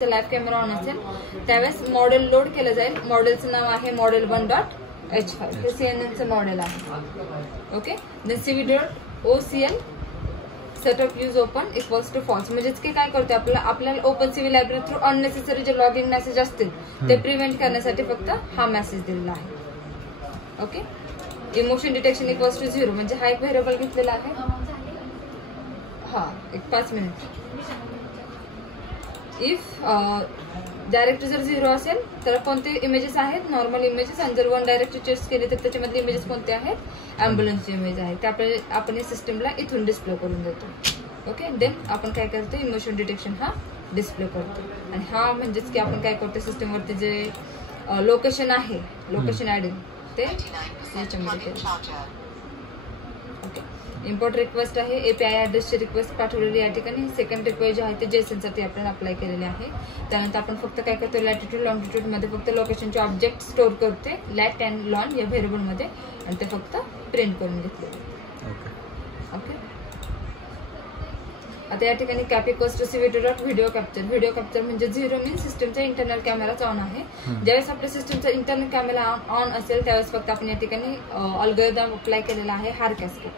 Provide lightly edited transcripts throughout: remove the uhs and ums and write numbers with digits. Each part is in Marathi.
लाईव्ह कॅमेरा ऑन असेल त्यावेळेस मॉडेल लोड केलं जाईल. मॉडेलचं नाव आहे मॉडेल 1.H5 हे CNNचं मॉडेल आहे. Okay. Then cv.ocl setup use open equals to false म्हणजेच की काय करतो आपल्याला open CV library through unnecessary जे लॉग इन मेसेज असतील ते प्रिव्हेंट करण्यासाठी फक्त हा मेसेज दिलेला आहे. Okay. Emotion detection equals to 0 म्हणजे हा एक व्हेरिएबल घेतलेला आहे. हा एक 5 मिनिट. इफ डायरेक्टरी जर 0 असेल तर कोणते इमेजेस आहेत नॉर्मल इमेजेस आणि जर 1 डायरेक्टरी चेस्ट केली तर त्याच्यामधले इमेजेस कोणते आहेत अँब्युलन्सचे इमेज आहे ते आपण या सिस्टमला इथून डिस्प्ले करून देतो. ओके. देन आपण काय करतो इमोशन डिटेक्शन हा डिस्प्ले करतो आणि हा म्हणजेच की आपण काय करतो सिस्टमवरती जे लोकेशन आहे लोकेशन ऍडिंग ते याच्यामध्ये ओके. इम्पोर्ट रिक्वेस्ट आहे API ऍड्रेसची रिक्वेस्ट पाठवलेली या ठिकाणी. सेकंड रिक्वेस्ट जे आहे ते JSON साठी आपण अप्लाय केलेले आहे. त्यानंतर आपण फक्त काय करतो लॅटिट्यूड लॉंगिट्यूड मध्ये फक्त लोकेशनचे ऑब्जेक्ट स्टोअर करते लॅट अँड लॉन या व्हेरिएबल मध्ये आणि ते फक्त प्रिंट करून घेतले. ओके. आता या ठिकाणी कॅप इक्वल्स टू cv2.व्हिडिओ कॅप्चर. व्हिडिओ कॅप्चर म्हणजे 0 मीन्स सिस्टमचा इंटरनल कॅमेराच ऑन आहे. ज्यावेळेस आपल्या सिस्टमचा इंटरनल कॅमेरा ऑन असेल त्यावेळेस फक्त आपण या ठिकाणी अल्गोरिदम अप्लाय केलेला आहे हार कॅस्केड.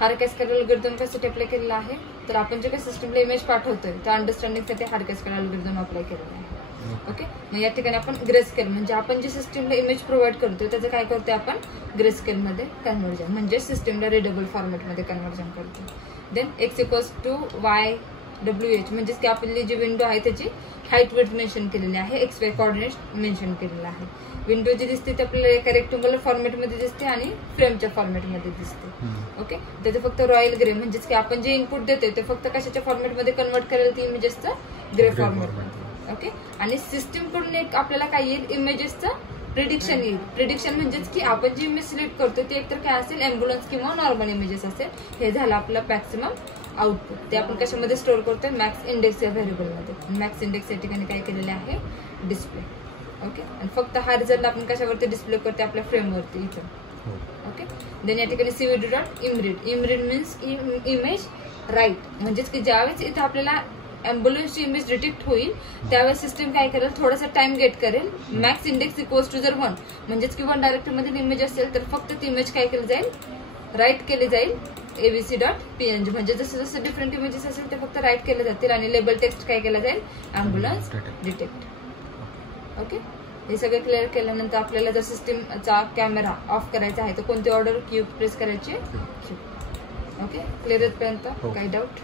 हार कॅस्केड अल्गोरिदम कशासाठी अप्लाय केलेला आहे तर आपण जे काही सिस्टमला इमेज पाठवतोय त्या अंडरस्टँडिंगसाठी हार कॅस्केड अल्गोरिदम अप्लाय केलेला आहे. ओके. मग या ठिकाणी आपण ग्रेस्केल म्हणजे आपण जे सिस्टमला इमेज प्रोव्हाइड करतोय त्याचं काय करतोय आपण ग्रेस्केल मध्ये कन्व्हर्जन म्हणजे सिस्टमला रिडेबल फॉर्मॅटमध्ये कन्व्हर्जन करतो. Then x equals to YWH म्हणजेच की आपली जी विंडो आहे त्याची हाईट विड्थ मेन्शन केलेली आहे XY कोऑर्डिनेट मेन्शन केलेला आहे. विंडो जी दिसते ती आपल्याला एका रेक्टेंग्युलर फॉर्मॅटमध्ये दिसते आणि फ्रेमच्या फॉर्मॅटमध्ये दिसते. ओके. त्याचे फक्त रॉयल ग्रे म्हणजेच की आपण जे इनपुट देतोय ते फक्त कशाच्या फॉर्मॅटमध्ये कन्वर्ट करेल ती इमेजेसचं ग्रे फॉर्मॅट. ओके. आणि सिस्टम कडून एक आपल्याला काय येईल इमेजेसचं प्रिडिक्शन येईल. प्रिडिक्शन म्हणजेच की आपण जी इमेज सिलेक्ट करतो ते एकतर काय असेल अँब्युलन्स किंवा नॉर्मल इमेजेस असेल. हे झालं आपलं मॅक्सिमम आउटपुट. ते आपण कशामध्ये स्टोअर करतोय मॅक्स इंडेक्स या व्हेरिएबलमध्ये. मॅक्स इंडेक्स या ठिकाणी काय केलेले आहे डिस्प्ले. ओके. आणि फक्त हा रिझल्ट आपण कशावरती डिस्प्ले करतो आपल्या फ्रेमवरती इथं. ओके. देन या ठिकाणी cv2.imread. imread means image right म्हणजेच की ज्यावेळेस इथं आपल्याला अँब्युलन्सची इमेज डिटेक्ट होईल त्यावेळेस सिस्टम काय करेल थोडासा टाइम गेट करेल. मॅक्स इंडेक्स इक्वल्स टू जर 1 म्हणजेच की 1 डायरेक्टरी मध्ये इमेज असेल तर फक्त ती इमेज काय केली जाईल राईट केली जाईल abc.png म्हणजे जसं जसं डिफरंट इमेजेस असेल ते फक्त राईट केले जातील आणि लेबल टेक्स्ट काय केला जाईल अँब्युलन्स डिटेक्ट. ओके. हे सगळं क्लिअर केल्यानंतर आपल्याला जर सिस्टमचा कॅमेरा ऑफ करायचा आहे तर कोणती ऑर्डर क्यू प्रेस करायची. ओके. क्लिअर येतपर्यंत काही डाऊट